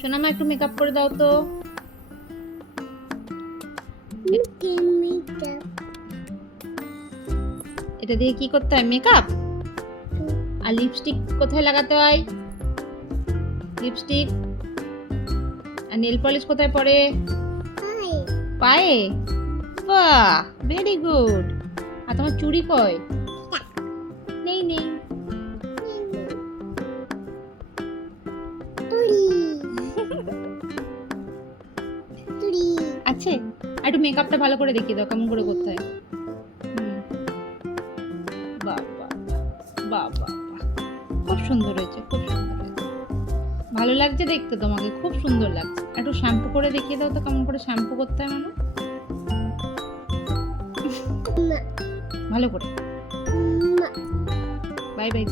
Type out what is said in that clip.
সোনামা একটু মেকআপ করে দাও তো। এটা দিয়ে কি করতে হয়? মেকআপ। আর লিপস্টিক কোথায় লাগাতে হয়? লিপস্টিক। আর নেল পলিশ কোথায় পড়ে? পায়ে। বাহ, ভেরি গুড। আর তোমার চুড়ি কই? নেই নেই। আছে। আর একটু মেকআপটা ভালো করে দেখিয়ে দাও কেমন করে করতে হয়। বাহ বাহ বাহ বাহ বাহ, খুব সুন্দর হয়েছে, খুব সুন্দর হয়েছে। ভালো লাগছে দেখতে, তোমাকে খুব সুন্দর লাগছে। একটু শ্যাম্পু করে দেখিয়ে দাও তো কেমন করে শ্যাম্পু করতে হয় মানু। ভালো করে। Bye bye.